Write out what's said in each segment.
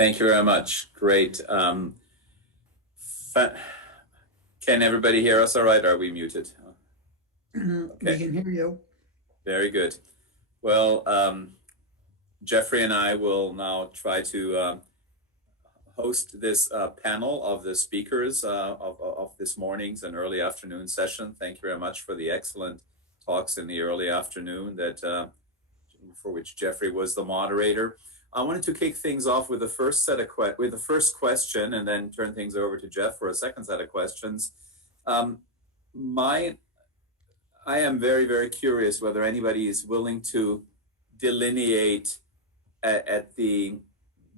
Thank you very much. Great. Can everybody hear us all right? Are we muted? We Okay, can hear you. very good. Well, Jeffrey and I will now try to host this panel of the speakers of this morning's and early afternoon session. Thank you very much for the excellent talks in the early afternoon that for which Jeffrey was the moderator. I wanted to kick things off with the first question, and then turn things over to Jeff for a second set of questions. I am very, very curious whether anybody is willing to delineate at the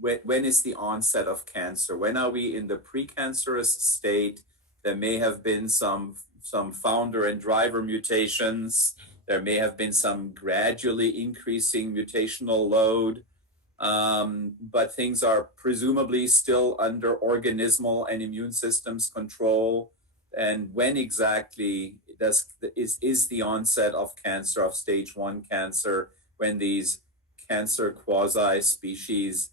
when is the onset of cancer? When are we in the precancerous state? There may have been some founder and driver mutations. There may have been some gradually increasing mutational load, but things are presumably still under organismal and immune systems control. And when exactly is the onset of cancer, of stage 1 cancer, when these cancer quasi-species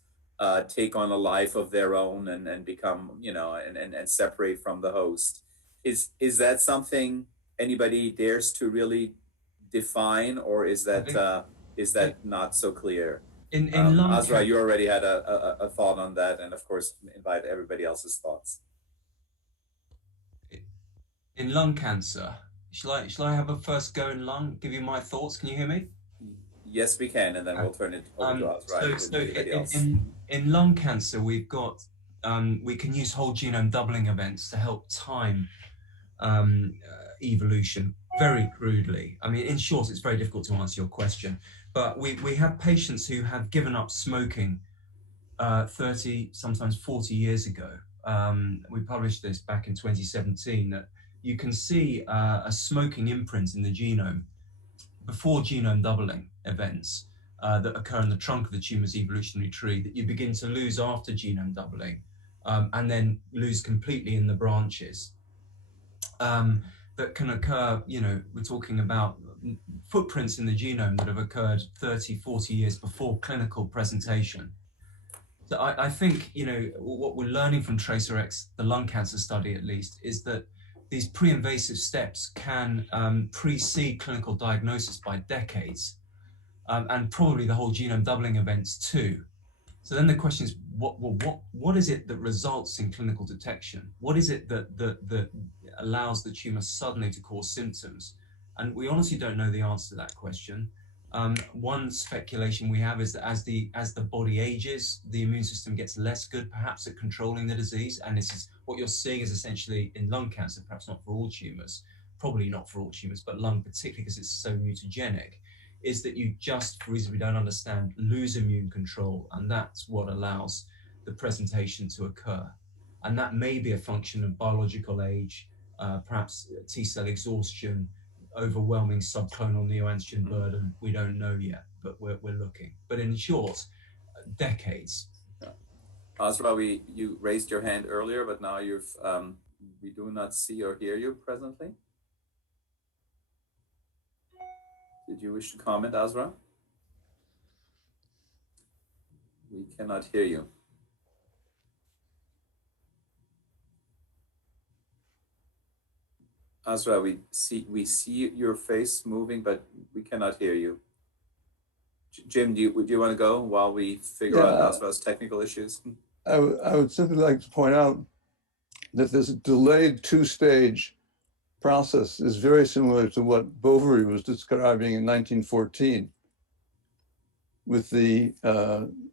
take on a life of their own and become, and separate from the host? Is that something anybody dares to really define, or is I think that not so clear? in lung Azra, you cancer, already had a thought on that, and of course, invite everybody else's thoughts. shall I have a first go in lung? Give you my thoughts. Can you hear me? Yes, we can, and then we'll turn it over to Azra. So in lung cancer, we've got we can use whole genome doubling events to help time evolution very crudely. I mean, in short, it's very difficult to answer your question, but we have patients who have given up smoking 30, sometimes 40 years ago. We published this back in 2017, that you can see a smoking imprint in the genome before genome doubling events that occur in the trunk of the tumor's evolutionary tree that you begin to lose after genome doubling, and then lose completely in the branches. That can occur, we're talking about footprints in the genome that have occurred 30, 40 years before clinical presentation. So I think, what we're learning from TRACERx, the lung cancer study at least, is that these pre-invasive steps can precede clinical diagnosis by decades, and probably the whole genome doubling events too. So then the question is, what is it that results in clinical detection? What is it that allows the tumor suddenly to cause symptoms? And we honestly don't know the answer to that question. One speculation we have is that as the body ages, the immune system gets less good, perhaps, at controlling the disease. And this is what you're seeing is essentially in lung cancer, perhaps not for all tumors, probably not for all tumors, but lung particularly because it's so mutagenic, is that you just, for reasons we don't understand, lose immune control. And that's what allows the presentation to occur. And that may be a function of biological age, perhaps T-cell exhaustion, overwhelming subclonal neoantigen burden. We don't know yet, but we're looking. But in short, decades. Yeah. Azra, you raised your hand earlier, but now we do not see or hear you presently. Did you wish to comment, Azra? We cannot hear you. Azra, we see your face moving, but we cannot hear you. Jim, do you want to go while we figure out Azra's technical issues? I would simply like to point out that this delayed two-stage process is very similar to what Bovary was describing in 1914 with the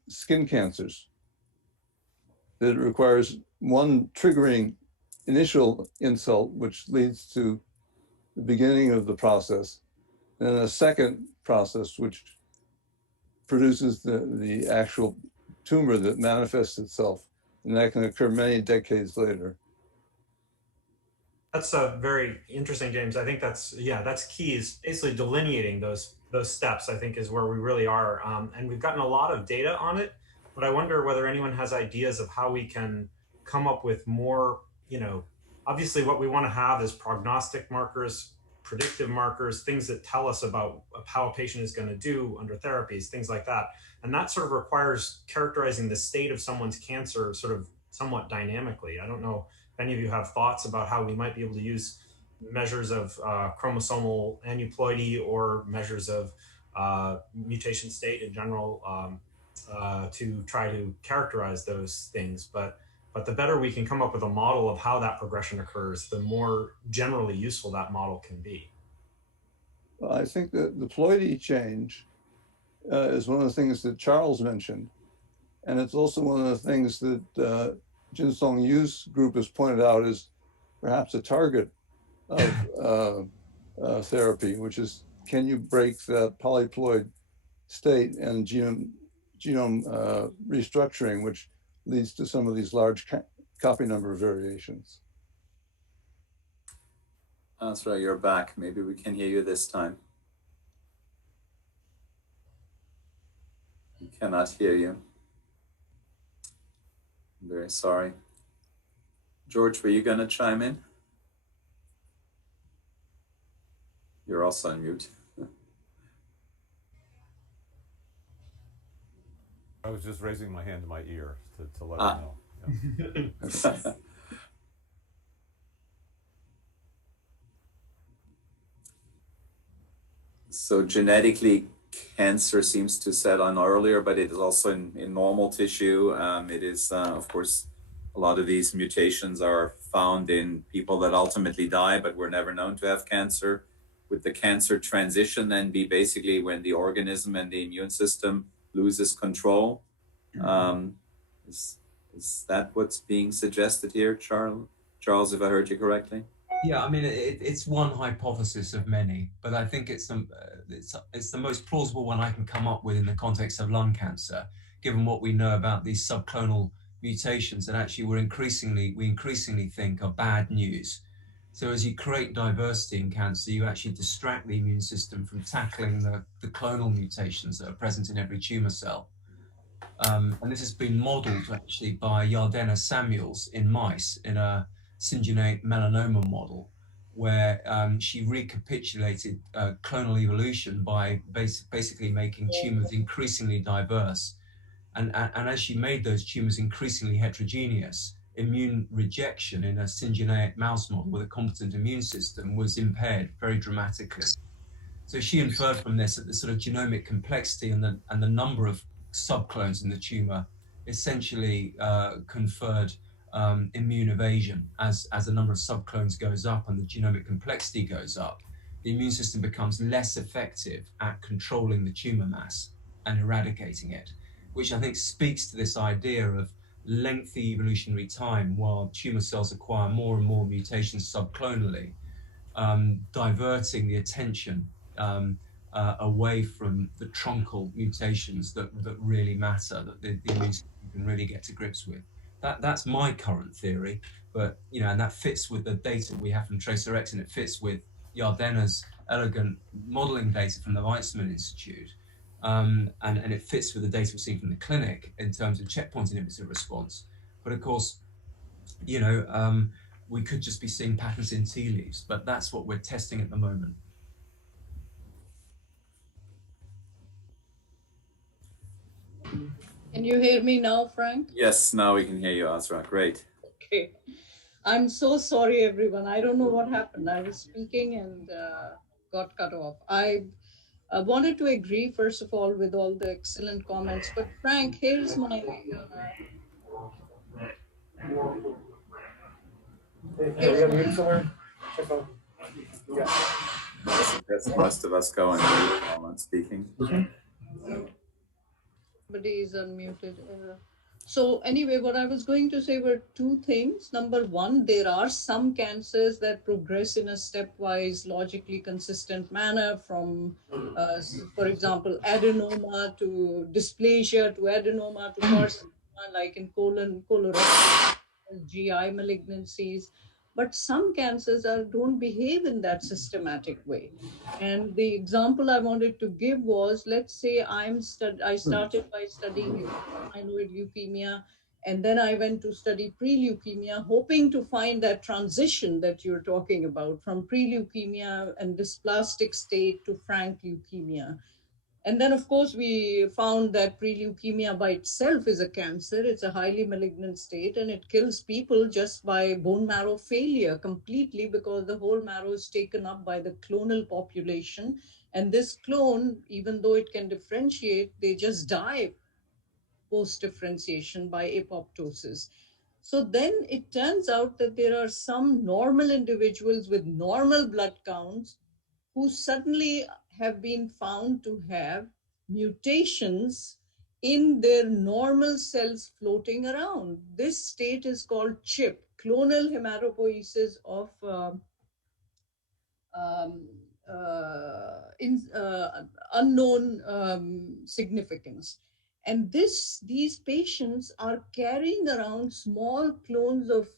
skin cancers. That it requires one triggering initial insult, which leads to the beginning of the process, and then a second process, which produces the actual tumor that manifests itself, and that can occur many decades later. That's very interesting, James. I think that's key, is basically delineating those steps, I think, is where we really are. And we've gotten a lot of data on it, but I wonder whether anyone has ideas of how we can come up with more, obviously what we want to have is prognostic markers predictive markers, things that tell us about how a patient is going to do under therapies, things like that. And that sort of requires characterizing the state of someone's cancer sort of somewhat dynamically. I don't know if any of you have thoughts about how we might be able to use measures of chromosomal aneuploidy or measures of mutation state in general to try to characterize those things. But the better we can come up with a model of how that progression occurs, the more generally useful that model can be. Well, I think that the ploidy change is one of the things that Charles mentioned. And it's also one of the things that Jinsong Yu's group has pointed out is perhaps a target of therapy, which is, can you break that polyploid state and genome restructuring, which leads to some of these large copy number variations. Asra, you're back. Maybe we can hear you this time. We cannot hear you. I'm very sorry. George, were you going to chime in? You're also on mute. I was just raising my hand to my ear to let you know. Yeah. So genetically, cancer seems to set on earlier, but it is also in normal tissue. It is, of course, a lot of these mutations are found in people that ultimately die, but were never known to have cancer. Would the cancer transition then be basically when the organism and the immune system loses control? Is that what's being suggested here, Charles, if I heard you correctly? Yeah, I mean, it's one hypothesis of many, but I think it's the most plausible one I can come up with in the context of lung cancer, given what we know about these subclonal mutations that actually we increasingly think are bad news. So as you create diversity in cancer, you actually distract the immune system from tackling the clonal mutations that are present in every tumor cell. And this has been modeled actually by Yardena Samuels in mice in a syngeneic melanoma model, where she recapitulated clonal evolution by basically making tumors increasingly diverse. And as she made those tumors increasingly heterogeneous, immune rejection in a syngeneic mouse model with a competent immune system was impaired very dramatically. So she inferred from this that the sort of genomic complexity and the number of subclones in the tumor essentially conferred immune evasion. As the number of subclones goes up and the genomic complexity goes up, the immune system becomes less effective at controlling the tumor mass and eradicating it, which I think speaks to this idea of lengthy evolutionary time while tumor cells acquire more and more mutations subclonally, diverting the attention away from the truncal mutations that really matter, that the immune system can really get to grips with. That's my current theory, but and that fits with the data we have from TracerX, and it fits with Yardena's elegant modeling data from the Weizmann Institute, and it fits with the data we're seeing from the clinic in terms of checkpoint inhibitor response. But of course, we could just be seeing patterns in tea leaves, but that's what we're testing at the moment. Can you hear me now, Frank? Yes, now we can hear you, Asra. Great. Okay. I'm so sorry, everyone. I don't know what happened. I was speaking and got cut off. I wanted to agree, first of all, with all the excellent comments. But Frank, here's my... That's most of us going while I'm speaking. Somebody is unmuted. So anyway, what I was going to say were two things. Number one, there are some cancers that progress in a stepwise, logically consistent manner from, for example, adenoma to dysplasia to adenoma to carcinoma, like in colon, colorectal, GI malignancies. But some cancers don't behave in that systematic way. And the example I wanted to give was, let's say I started by studying myeloid leukemia, And then I went to study pre-leukemia, hoping to find that transition that you're talking about from pre-leukemia and dysplastic state to frank leukemia. And then, of course, we found that pre-leukemia by itself is a cancer. It's a highly malignant state, and it kills people just by bone marrow failure completely, because the whole marrow is taken up by the clonal population. And this clone, even though it can differentiate, they just die post-differentiation by apoptosis. So then it turns out that there are some normal individuals with normal blood counts who suddenly have been found to have mutations in their normal cells floating around. This state is called CHIP, clonal hematopoiesis of unknown significance. And these patients are carrying around small clones of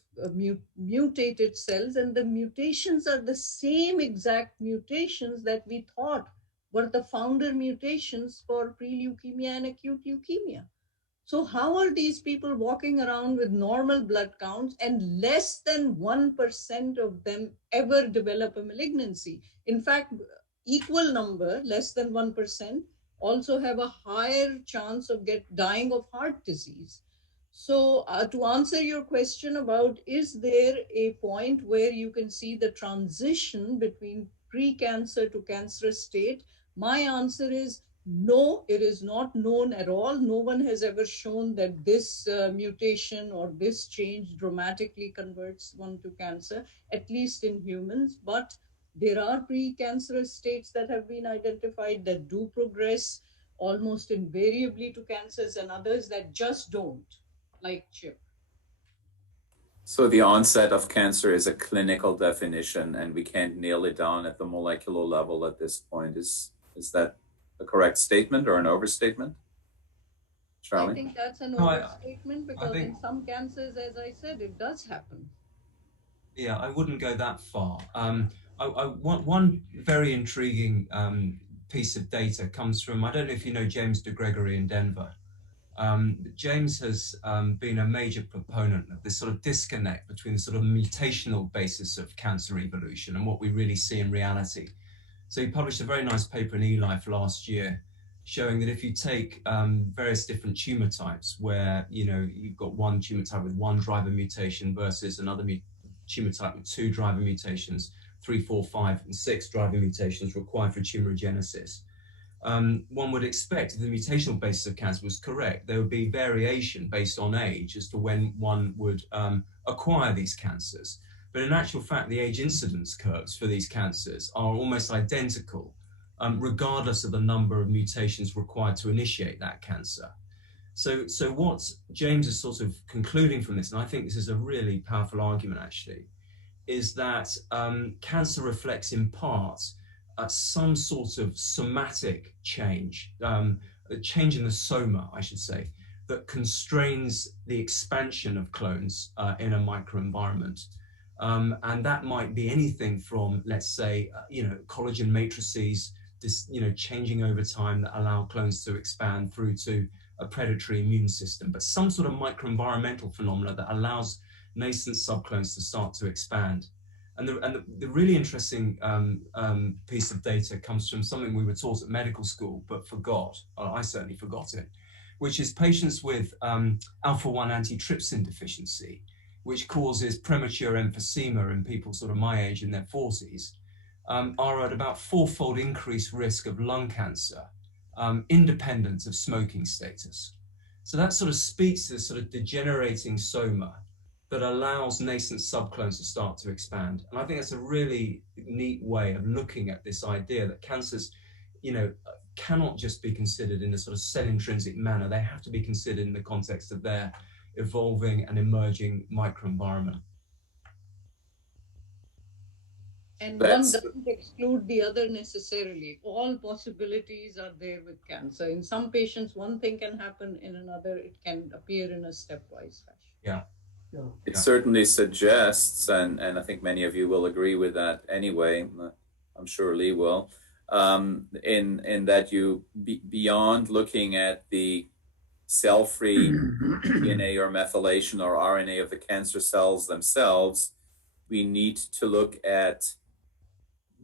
mutated cells, and the mutations are the same exact mutations that we thought were the founder mutations for pre-leukemia and acute leukemia. So how are these people walking around with normal blood counts and less than 1% of them ever develop a malignancy? In fact, equal number, less than 1%, also have a higher chance of dying of heart disease. So to answer your question about, is there a point where you can see the transition between pre-cancer to cancerous state? My answer is no, it is not known at all. No one has ever shown that this mutation or this change dramatically converts one to cancer, at least in humans. But there are pre-cancerous states that have been identified that do progress almost invariably to cancers, and others that just don't, like CHIP. So the onset of cancer is a clinical definition, and we can't nail it down at the molecular level at this point. Is that a correct statement or an overstatement? Charlie? I think that's an overstatement, because in some cancers, as I said, it does happen. Yeah, I wouldn't go that far. One very intriguing piece of data comes from, I don't know if you know James de Gregory in Denver. James has been a major proponent of this sort of disconnect between the sort of mutational basis of cancer evolution and what we really see in reality. So he published a very nice paper in eLife last year, showing that if you take various different tumor types, where you've got one tumor type with one driver mutation versus another tumor type with two driver mutations, 3, 4, 5, and 6 driver mutations required for tumorigenesis. One would expect if the mutational basis of cancer was correct, there would be variation based on age as to when one would acquire these cancers. But in actual fact, the age incidence curves for these cancers are almost identical, regardless of the number of mutations required to initiate that cancer. So what James is sort of concluding from this, and I think this is a really powerful argument actually, is that cancer reflects in part some sort of somatic change, a change in the soma, I should say, that constrains the expansion of clones in a microenvironment. And that might be anything from, let's say, collagen matrices, changing over time that allow clones to expand, through to a predatory immune system, but some sort of microenvironmental phenomena that allows nascent subclones to start to expand. And the really interesting piece of data comes from something we were taught at medical school, but forgot, I certainly forgot it, which is patients with alpha-1 antitrypsin deficiency, which causes premature emphysema in people sort of my age in their 40s, are at about 4-fold increased risk of lung cancer, independent of smoking status. So that sort of speaks to the sort of degenerating soma that allows nascent subclones to start to expand. And I think that's a really neat way of looking at this idea that cancers, cannot just be considered in a sort of cell-intrinsic manner. They have to be considered in the context of their evolving and emerging microenvironment. And one doesn't exclude the other necessarily. All possibilities are there with cancer. In some patients, one thing can happen; in another, it can appear in a stepwise fashion. Yeah. It certainly suggests, and I think many of you will agree with that anyway, I'm sure Lee will, in that you, beyond looking at the cell-free DNA or methylation or RNA of the cancer cells themselves, we need to look at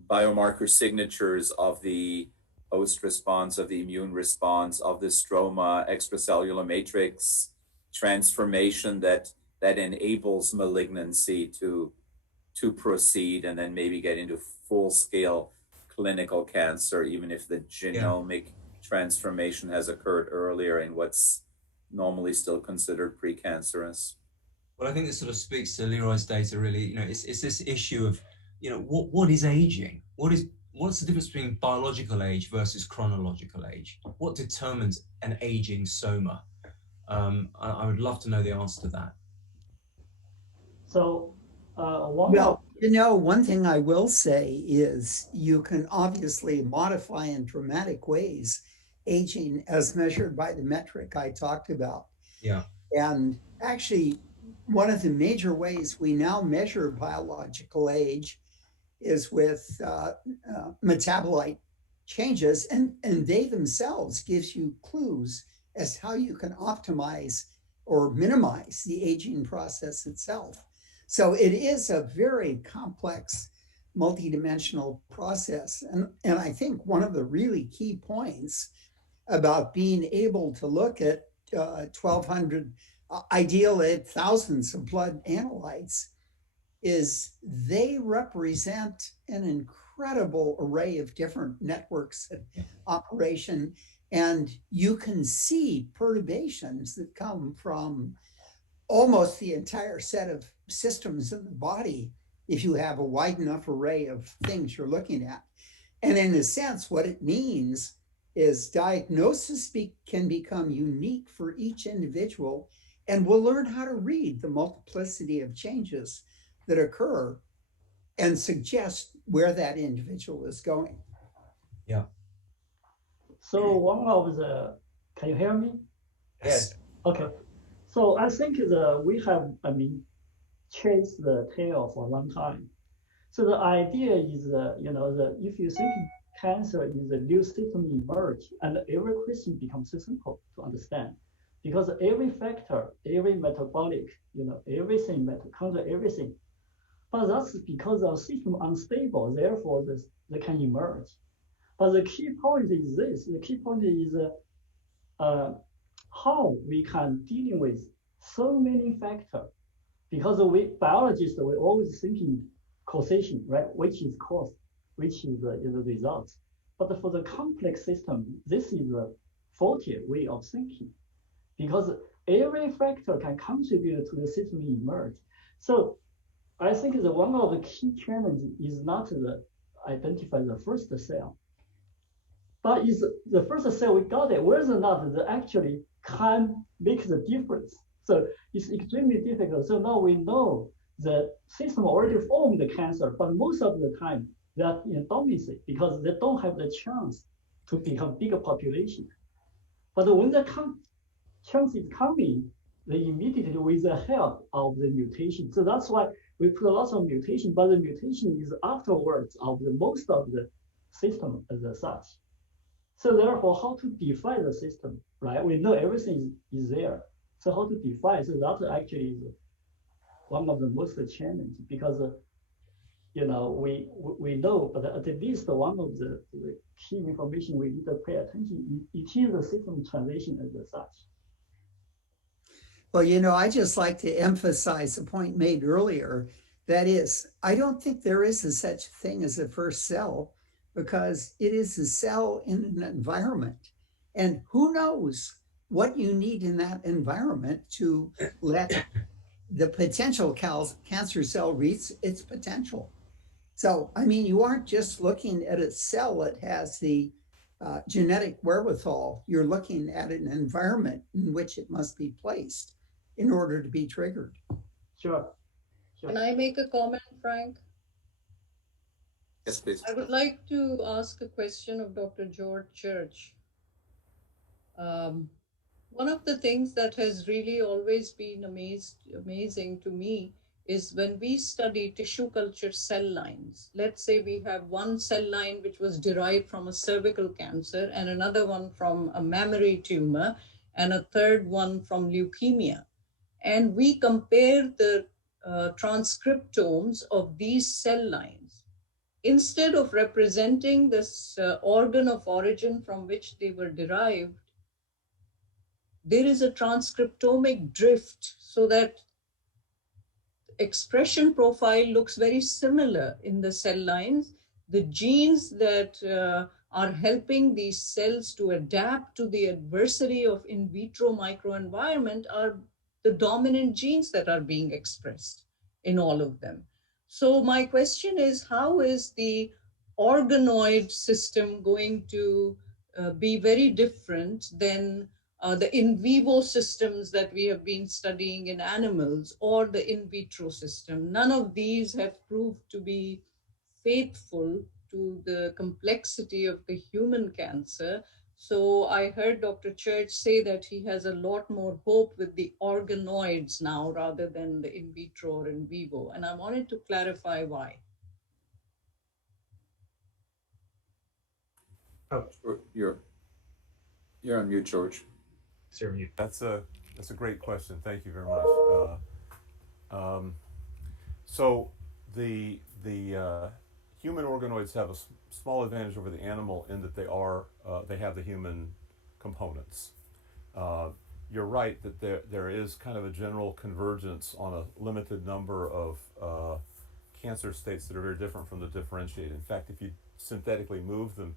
biomarker signatures of the host response, of the immune response, of the stroma, extracellular matrix transformation that enables malignancy to proceed and then maybe get into full-scale clinical cancer, even if the genomic transformation has occurred earlier in what's normally still considered precancerous. Well, I think this sort of speaks to Leroy's data really. You know, it's this issue of, you know, what is aging? What's the difference between biological age versus chronological age? What determines an aging soma? I would love to know the answer to that. So, well, you know, one thing I will say is you can obviously modify in dramatic ways aging as measured by the metric I talked about. Yeah. And actually, one of the major ways we now measure biological age is with metabolite changes, and they themselves gives you clues as how you can optimize or minimize the aging process itself. So it is a very complex, multidimensional process. And I think one of the really key points about being able to look at 1,200, ideally thousands of blood analytes, is they represent an incredible array of different networks of operation. And you can see perturbations that come from almost the entire set of systems in the body if you have a wide enough array of things you're looking at. And in a sense, what it means is diagnosis can become unique for each individual, and we'll learn how to read the multiplicity of changes that occur and suggest where that individual is going. Yeah. So one of the, can you hear me? Yes. Okay. So I think we have, chased the tail for a long time. So the idea is, if you think cancer is a new system emerge, and every question becomes so simple to understand, because every factor, every metabolic, everything, mitochondria, everything. But that's because our system unstable, therefore they can emerge. But the key point is this, the key point is how we can deal with so many factors. Because we biologists, we're always thinking causation, right? Which is cause, which is the results. But for the complex system, this is a faulty way of thinking, because every factor can contribute to the system emerge. So I think that one of the key challenges is not to identify the first cell, but is the first cell we got it, whether or not they actually can make the difference. So it's extremely difficult. So now we know the system already formed the cancer, but most of the time they are in dormancy because they don't have the chance to become bigger population. But when the chance is coming, they immediately with the help of the mutation. So that's why we put a lot of mutation, but the mutation is afterwards of the most of the system as such. So therefore, how to define the system, right? We know everything is there. So how to define? So that actually is one of the most challenging, because we know, but at least one of the key information we need to pay attention. It is the system transition as such. Well, I just like to emphasize a point made earlier. That is, I don't think there is a such thing as a first cell, because it is a cell in an environment. And who knows what you need in that environment to let the potential cancer cell reach its potential. So, you aren't just looking at a cell that has the genetic wherewithal. You're looking at an environment in which it must be placed in order to be triggered. Sure. Can I make a comment, Frank? Yes, please. I would like to ask a question of Dr. George Church. One of the things that has really always been amazing to me is when we study tissue culture cell lines. Let's say we have one cell line which was derived from a cervical cancer and another one from a mammary tumor, and a third one from leukemia. And we compare the transcriptomes of these cell lines. Instead of representing this organ of origin from which they were derived, there is a transcriptomic drift so that expression profile looks very similar in the cell lines. The genes that are helping these cells to adapt to the adversary of in vitro microenvironment are the dominant genes that are being expressed in all of them. So my question is, how is the organoid system going to be very different than the in vivo systems that we have been studying in animals or the in vitro system? None of these have proved to be faithful to the complexity of the human cancer. So I heard Dr. Church say that he has a lot more hope with the organoids now rather than the in vitro or in vivo. And I wanted to clarify why. Oh, You're on mute, George. Sir, you. That's a great question. Thank you very much. So the human organoids have a small advantage over the animal in that they have the human components. You're right that there is kind of a general convergence on a limited number of cancer states that are very different from the differentiated. In fact, if you synthetically move them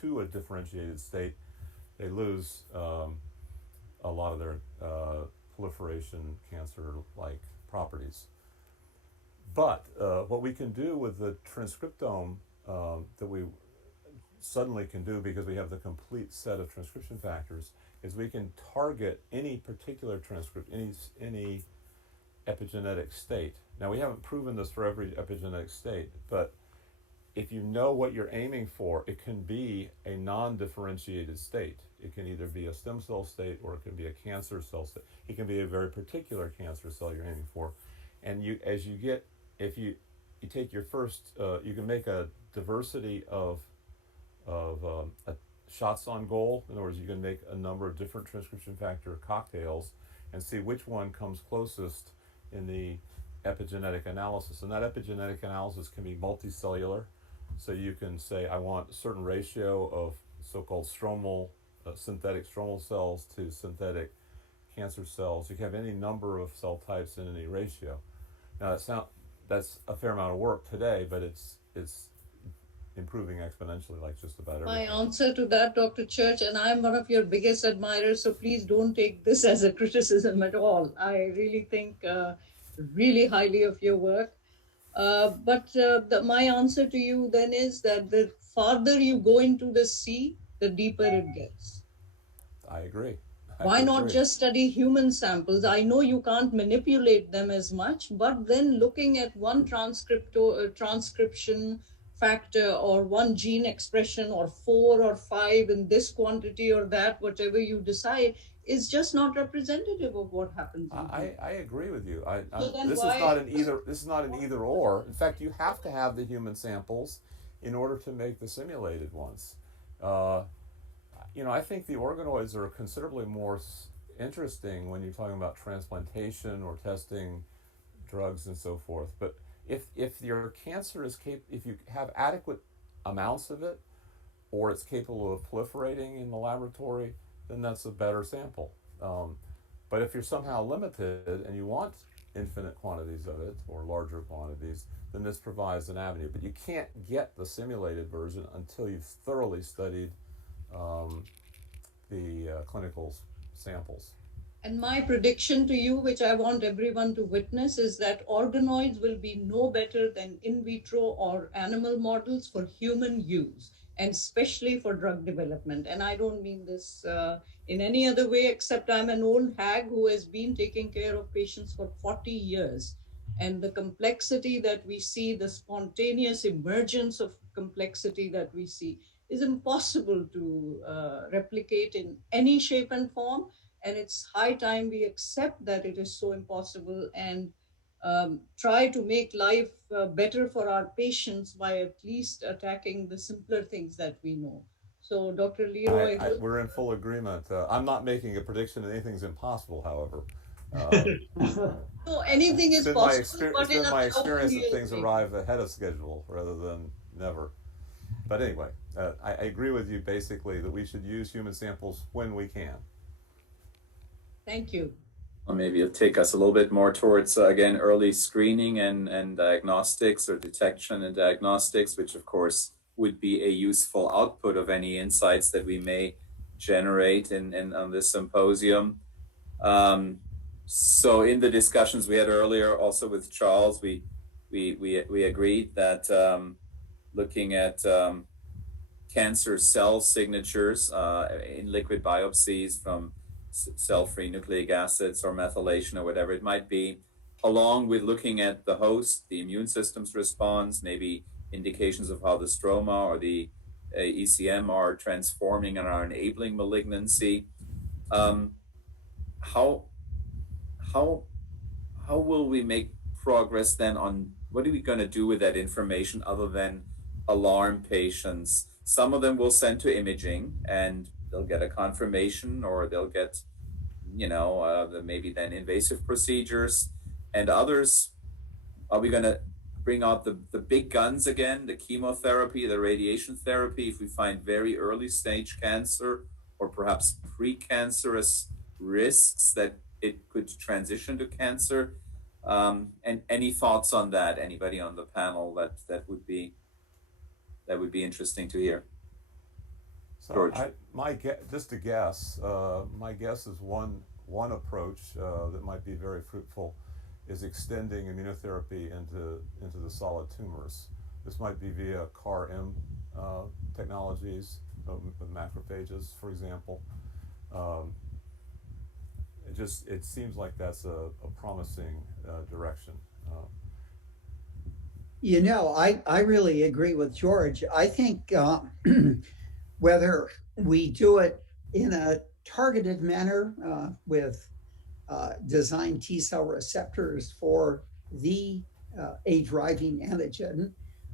to a differentiated state, they lose a lot of their proliferation cancer-like properties. But what we can do with the transcriptome that we suddenly can do, because we have the complete set of transcription factors, is we can target any particular transcript, any epigenetic state. Now, we haven't proven this for every epigenetic state, but if you know what you're aiming for, it can be a non-differentiated state. It can either be a stem cell state or it can be a cancer cell state. It can be a very particular cancer cell you're aiming for. And if you take your first, you can make a diversity of shots on goal. In other words, you can make a number of different transcription factor cocktails and see which one comes closest in the epigenetic analysis. And that epigenetic analysis can be multicellular. So you can say, I want a certain ratio of so-called stromal, synthetic stromal cells to synthetic cancer cells. You can have any number of cell types in any ratio. Now that's a fair amount of work today, but it's improving exponentially, like just about everything. My answer to that, Dr. Church, and I'm one of your biggest admirers, so please don't take this as a criticism at all. I really think really highly of your work. But my answer to you then is that the farther you go into the sea, the deeper it gets. I agree. Why not just study human samples? I know you can't manipulate them as much, but then looking at one transcription factor or one gene expression or 4 or 5 in this quantity or that, whatever you decide, is just not representative of what happens. I agree with you. So then this why- is not an either. This is not an either or. In fact, you have to have the human samples in order to make the simulated ones. I think the organoids are considerably more interesting when you're talking about transplantation or testing drugs and so forth. But if your cancer is if you have adequate amounts of it, or it's capable of proliferating in the laboratory, then that's a better sample. But if you're somehow limited and you want infinite quantities of it or larger quantities, then this provides an avenue. But you can't get the simulated version until you've thoroughly studied the clinical samples. And my prediction to you, which I want everyone to witness, is that organoids will be no better than in vitro or animal models for human use, and especially for drug development. And I don't mean this in any other way, except I'm an old hag who has been taking care of patients for 40 years. And the complexity that we see, the spontaneous emergence of complexity that we see, is impossible to replicate in any shape and form. And it's high time we accept that it is so impossible and try to make life better for our patients by at least attacking the simpler things that we know. So Dr. Leroy, We're in full agreement. I'm not making a prediction that anything's impossible, however. so anything is possible, but It's in been a my experience that real things way. arrive ahead of schedule rather than never. But anyway, I agree with you basically that we should use human samples when we can. Thank you. Well, maybe it'll take us a little bit more towards, again, early screening and diagnostics, or detection and diagnostics, which of course would be a useful output of any insights that we may generate on this symposium. So in the discussions we had earlier, also with Charles, we agreed that looking at cancer cell signatures in liquid biopsies from cell-free nucleic acids or methylation or whatever it might be, along with looking at the host, the immune system's response, maybe indications of how the stroma or the ECM are transforming and are enabling malignancy. How will we make progress then on what are we going to do with that information other than alarm patients? Some of them will send to imaging and they'll get a confirmation, or they'll get, maybe then invasive procedures. And others, are we going to bring out the big guns again, the chemotherapy, the radiation therapy, if we find very early stage cancer or perhaps precancerous risks that it could transition to cancer? And any thoughts on that? Anybody on the panel that would be interesting to hear? So George. just a guess. My guess is one approach that might be very fruitful is extending immunotherapy into the solid tumors. This might be via CAR-M technologies, with macrophages, for example. It seems like that's a promising direction. I really agree with George. I think whether we do it in a targeted manner with designed T cell receptors for the a driving antigen,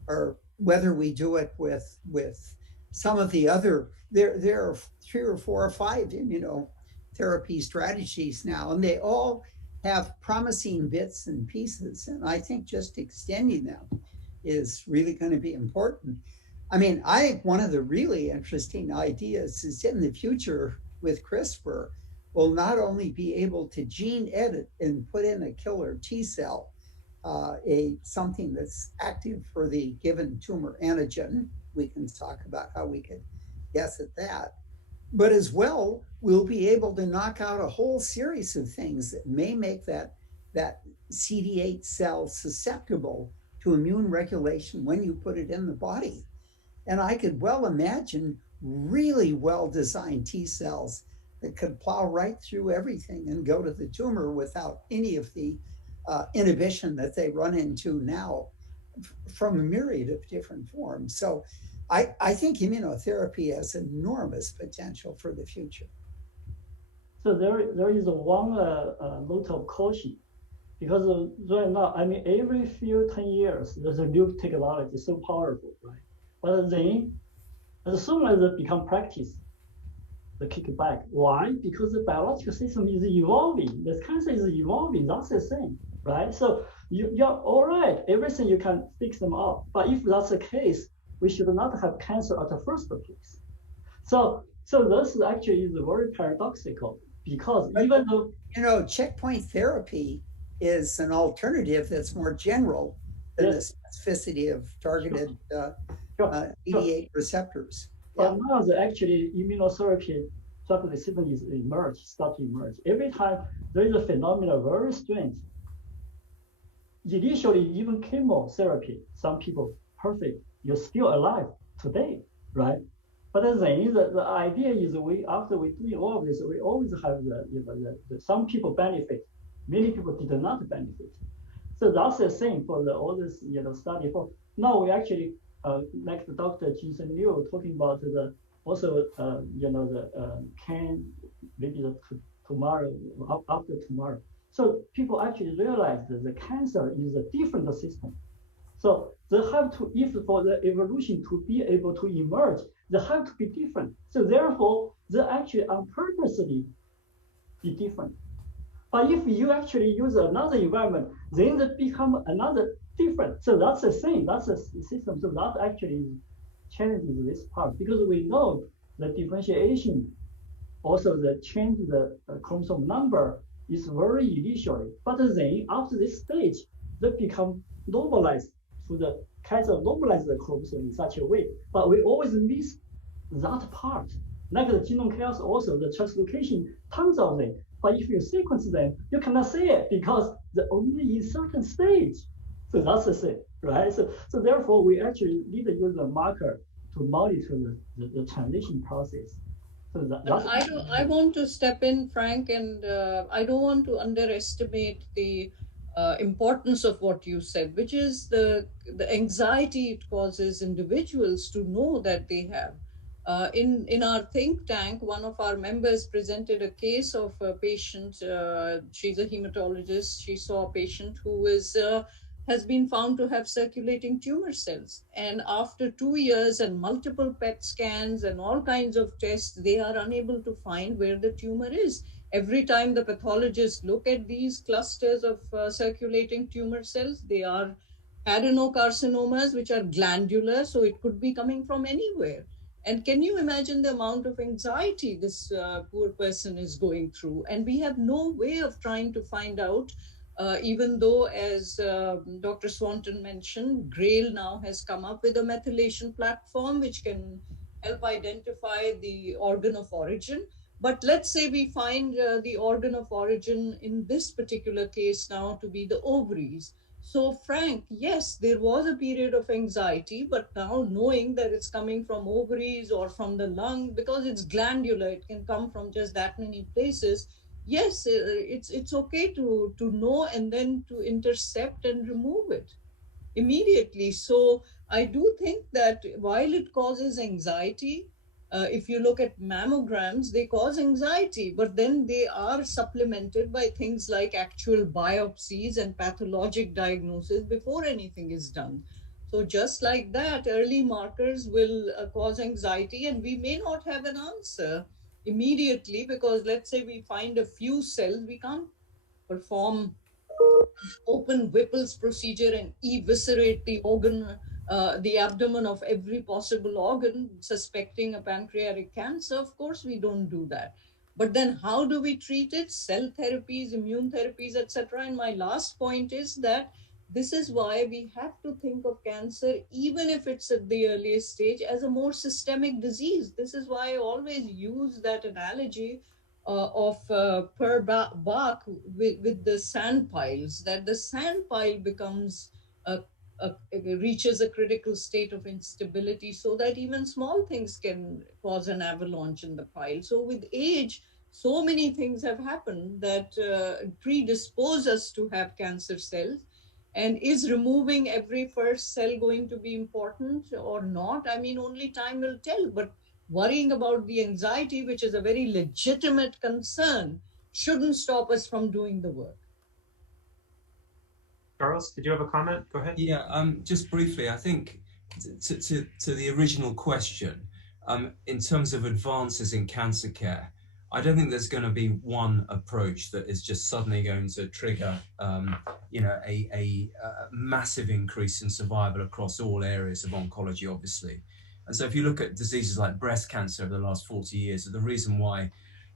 or whether we do it with some of the other, there are 3 or 4 or 5 immunotherapy strategies now, and they all have promising bits and pieces. And I think just extending them is really going to be important. I mean, I think one of the really interesting ideas is in the future with CRISPR, we'll not only be able to gene edit and put in a killer T cell, something that's active for the given tumor antigen. We can talk about how we could guess at that. But as well, we'll be able to knock out a whole series of things that may make that CD8 cell susceptible to immune regulation when you put it in the body. And I could well imagine really well-designed T cells that could plow right through everything and go to the tumor without any of the inhibition that they run into now from a myriad of different forms. So I think immunotherapy has enormous potential for the future. So there is one note of caution, because right now, I mean, every 10 years, there's a new technology so powerful, right? But then, as soon as it becomes practice, the kickback. Why? Because the biological system is evolving. The cancer is evolving. That's the thing, right? So you're all right. Everything you can fix them up. But if that's the case, we should not have cancer at the first place. So this actually is very paradoxical, because even though checkpoint therapy is an alternative that's more general than the specificity of targeted CD8 receptors. But now actually immunotherapy drug system is start to emerge. Every time there is a phenomenon very strange. Initially, even chemotherapy, some people perfect, you're still alive today, right? But then the idea is after we do all of this, we always have some people benefit, many people did not benefit. So that's the same for all this study. For now, we actually like the Dr. Jinsen Liu talking about maybe tomorrow, after tomorrow. So people actually realize that the cancer is a different system. So they have to, if for the evolution to be able to emerge, they have to be different. So therefore, they actually on purposely be different. But if you actually use another environment, then they become another different. So that's the thing, that's the system. So that actually challenges this part, because we know the differentiation, also the change the chromosome number is very initially, but then after this stage, they become normalized to the kind of normalize the chromosome in such a way. But we always miss that part. Like the genome chaos, also the translocation, tons of them. But if you sequence them, you cannot see it because they're only in certain stage. So that's the thing, right? So therefore, we actually need to use a marker to monitor the transition process. So I want to step in, Frank, and I don't want to underestimate the importance of what you said, which is the anxiety it causes individuals to know that they have. In our think tank, one of our members presented a case of a patient. She's a hematologist. She saw a patient who has been found to have circulating tumor cells. And after 2 years and multiple PET scans and all kinds of tests, they are unable to find where the tumor is. Every time the pathologists look at these clusters of circulating tumor cells, they are adenocarcinomas, which are glandular, so it could be coming from anywhere. And can you imagine the amount of anxiety this poor person is going through? And we have no way of trying to find out, even though, as Dr. Swanton mentioned, GRAIL now has come up with a methylation platform which can help identify the organ of origin. But let's say we find the organ of origin in this particular case now to be the ovaries. So, Frank, yes, there was a period of anxiety, but now knowing that it's coming from ovaries or from the lung, because it's glandular, it can come from just that many places. Yes, it's okay to know and then to intercept and remove it immediately. So I do think that while it causes anxiety, if you look at mammograms, they cause anxiety, but then they are supplemented by things like actual biopsies and pathologic diagnosis before anything is done. So just like that, early markers will cause anxiety, and we may not have an answer immediately, because let's say we find a few cells, we can't perform open Whipple's procedure and eviscerate the organ, the abdomen of every possible organ, suspecting a pancreatic cancer. Of course, we don't do that. But then how do we treat it? Cell therapies, immune therapies, etc. And my last point is that this is why we have to think of cancer, even if it's at the earliest stage, as a more systemic disease. This is why I always use that analogy of per bark with the sand piles, that the sand pile becomes reaches a critical state of instability, so that even small things can cause an avalanche in the pile. So with age, so many things have happened that predispose us to have cancer cells. And is removing every first cell going to be important or not? I mean, only time will tell. But worrying about the anxiety, which is a very legitimate concern, shouldn't stop us from doing the work. Charles, did you have a comment? Go ahead. Yeah, just briefly, I think to the original question, in terms of advances in cancer care, I don't think there's going to be one approach that is just suddenly going to trigger, a massive increase in survival across all areas of oncology, obviously. And so if you look at diseases like breast cancer over the last 40 years, the reason why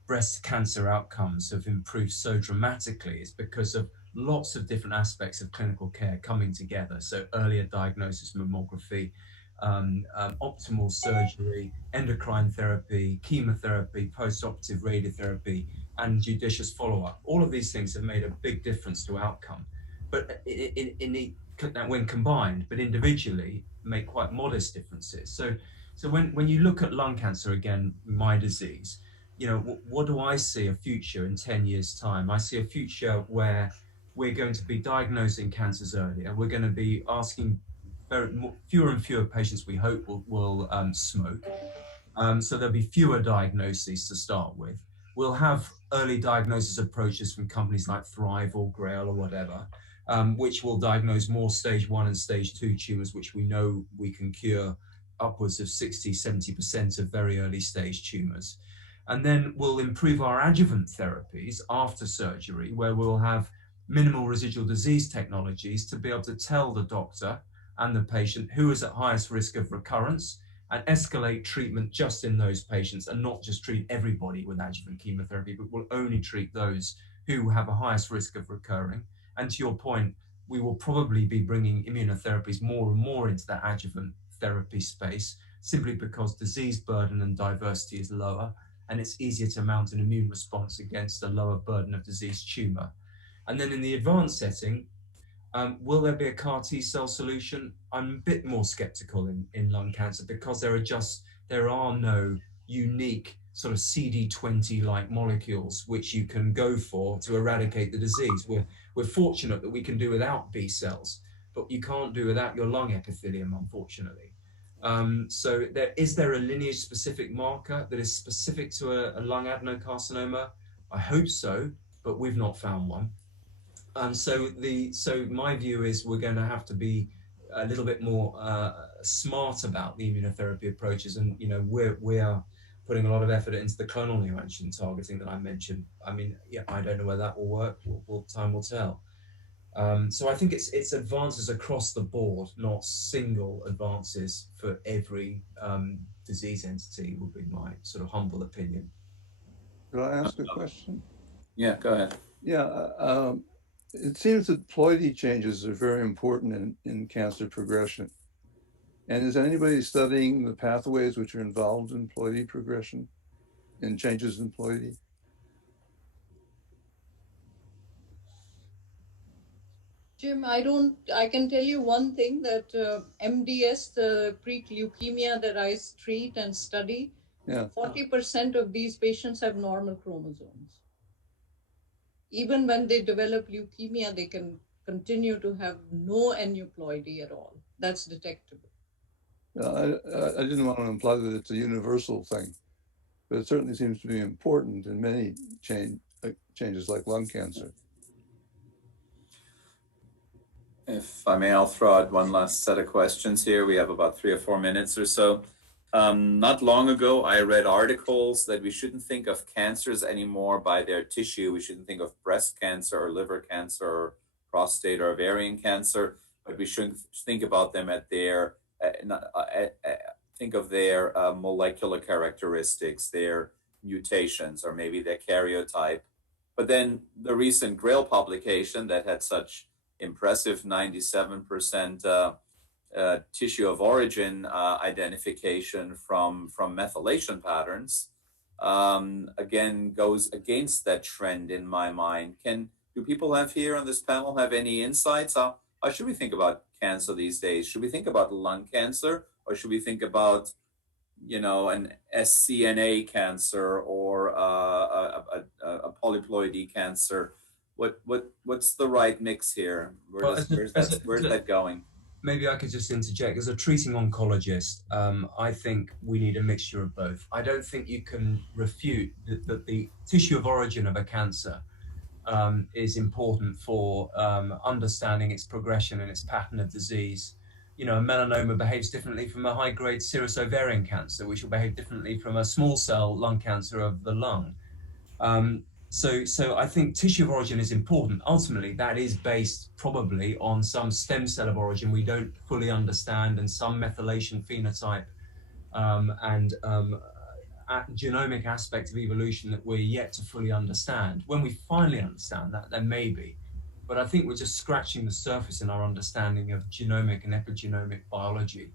breast cancer outcomes have improved so dramatically is because of lots of different aspects of clinical care coming together. So earlier diagnosis, mammography, optimal surgery, endocrine therapy, chemotherapy, post-operative radiotherapy, and judicious follow-up. All of these things have made a big difference to outcome, but when combined, but individually, make quite modest differences. So when you look at lung cancer, again, my disease, what do I see a future in 10 years' time? I see a future where we're going to be diagnosing cancers early, and we're going to be asking fewer and fewer patients, we hope, will smoke. So there'll be fewer diagnoses to start with. We'll have early diagnosis approaches from companies like Thrive or GRAIL or whatever, which will diagnose more stage 1 and stage 2 tumors, which we know we can cure upwards of 60, 70% of very early stage tumors. And then we'll improve our adjuvant therapies after surgery, where we'll have minimal residual disease technologies to be able to tell the doctor and the patient who is at highest risk of recurrence and escalate treatment just in those patients and not just treat everybody with adjuvant chemotherapy, but we'll only treat those who have a highest risk of recurring. And to your point, we will probably be bringing immunotherapies more and more into that adjuvant therapy space, simply because disease burden and diversity is lower, and it's easier to mount an immune response against a lower burden of disease tumor. And then in the advanced setting, will there be a CAR T cell solution? I'm a bit more skeptical in lung cancer, because there are no unique sort of CD20-like molecules which you can go for to eradicate the disease. We're fortunate that we can do without B cells, but you can't do without your lung epithelium, unfortunately. So is there a lineage-specific marker that is specific to a lung adenocarcinoma? I hope so, but we've not found one. So my view is we're going to have to be a little bit more smart about the immunotherapy approaches, and we are putting a lot of effort into the clonal neoantigen targeting that I mentioned. I mean, yeah, I don't know whether that will work. Time will tell. So I think it's advances across the board, not single advances for every disease entity, would be my sort of humble opinion. Could I ask a question? Yeah, go ahead. Yeah, it seems that ploidy changes are very important in cancer progression. And is anybody studying the pathways which are involved in ploidy progression, in changes in ploidy? Jim, I can tell you one thing, that MDS, the pre-leukemia that I treat and study, 40% of these patients have normal chromosomes. Even when they develop leukemia, they can continue to have no aneuploidy at all. That's detectable. I didn't want to imply that it's a universal thing, but it certainly seems to be important in many changes like lung cancer. If I may, I'll throw out one last set of questions here. We have about 3 or 4 minutes or so. Not long ago, I read articles that we shouldn't think of cancers anymore by their tissue. We shouldn't think of breast cancer or liver cancer or prostate or ovarian cancer, but we should think about them at their think of their molecular characteristics, their mutations, or maybe their karyotype. But then the recent Grail publication that had such impressive 97% tissue of origin identification from methylation patterns, again, goes against that trend in my mind. Do people here on this panel have any insights? How should we think about cancer these days? Should we think about lung cancer, or should we think about, an SCNA cancer or a polyploidy cancer? What's the right mix here? Where's that going? Maybe I could just interject. As a treating oncologist, I think we need a mixture of both. I don't think you can refute that the tissue of origin of a cancer is important for understanding its progression and its pattern of disease. A melanoma behaves differently from a high-grade serous ovarian cancer, which will behave differently from a small cell lung cancer of the lung. So I think tissue of origin is important. Ultimately, that is based probably on some stem cell of origin we don't fully understand, and some methylation phenotype and genomic aspect of evolution that we're yet to fully understand. When we finally understand that, then maybe. But I think we're just scratching the surface in our understanding of genomic and epigenomic biology.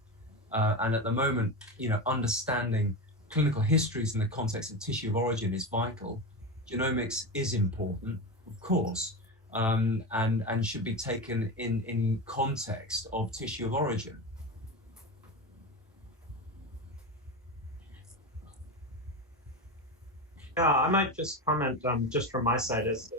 And at the moment, understanding clinical histories in the context of tissue of origin is vital. Genomics is important, of course, and should be taken in context of tissue of origin. Yeah, I might just comment just from my side as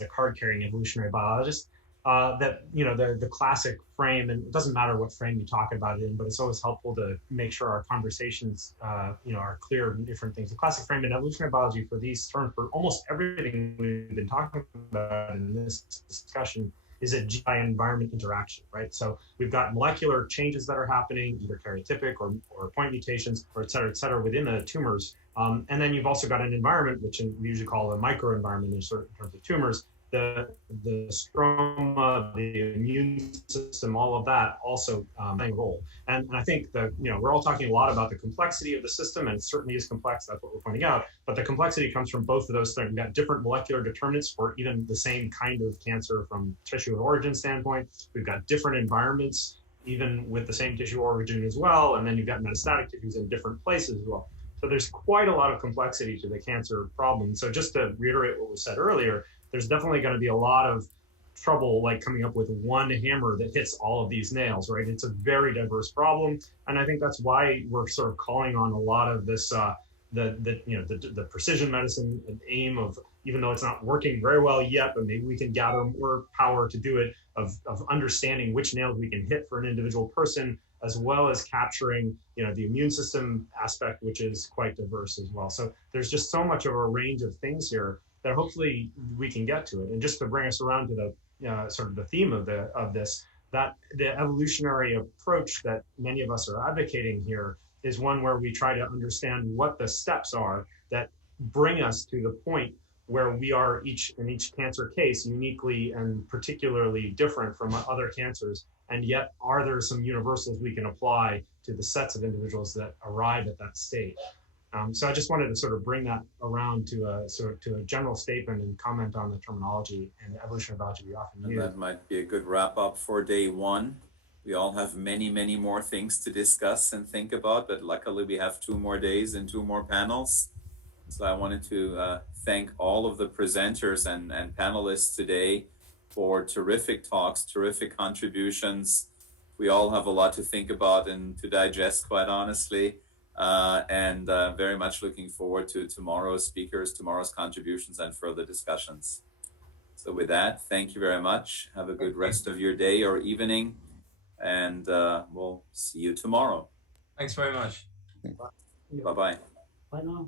a card-carrying evolutionary biologist that the classic frame, and it doesn't matter what frame you talk about it in, but it's always helpful to make sure our conversations are clear in different things. The classic frame in evolutionary biology for these terms, for almost everything we've been talking about in this discussion, is a GI environment interaction, right? So we've got molecular changes that are happening, either karyotypic or point mutations, or et cetera, within the tumors. And then you've also got an environment, which we usually call a microenvironment in terms of tumors, the stroma, the immune system, all of that also playing a role. And I think we're all talking a lot about the complexity of the system, and it certainly is complex. That's what we're pointing out. But the complexity comes from both of those things. We've got different molecular determinants for even the same kind of cancer from tissue and origin standpoint. We've got different environments, even with the same tissue origin as well. And then you've got metastatic tissues in different places as well. So there's quite a lot of complexity to the cancer problem. So just to reiterate what was said earlier, there's definitely going to be a lot of trouble like coming up with one hammer that hits all of these nails, right? It's a very diverse problem. And I think that's why we're sort of calling on a lot of this, the precision medicine and aim of, even though it's not working very well yet, but maybe we can gather more power to do it, of understanding which nails we can hit for an individual person, as well as capturing, the immune system aspect, which is quite diverse as well. So there's just so much of a range of things here that hopefully we can get to it. And just to bring us around to the sort of the theme of this, that the evolutionary approach that many of us are advocating here is one where we try to understand what the steps are that bring us to the point where we are in each cancer case uniquely and particularly different from other cancers. And yet, are there some universals we can apply to the sets of individuals that arrive at that state? So I just wanted to sort of bring that around to a general statement and comment on the terminology and the evolutionary biology we often use. And that might be a good wrap up for day one. We all have many, many more things to discuss and think about, but luckily we have 2 more days and 2 more panels. So I wanted to thank all of the presenters and panelists today for terrific talks, terrific contributions. We all have a lot to think about and to digest, quite honestly. And very much looking forward to tomorrow's speakers, tomorrow's contributions, and further discussions. So with that, thank you very much. Have a good rest of your day or evening, and we'll see you tomorrow. Thanks very much. Bye-bye. Bye now.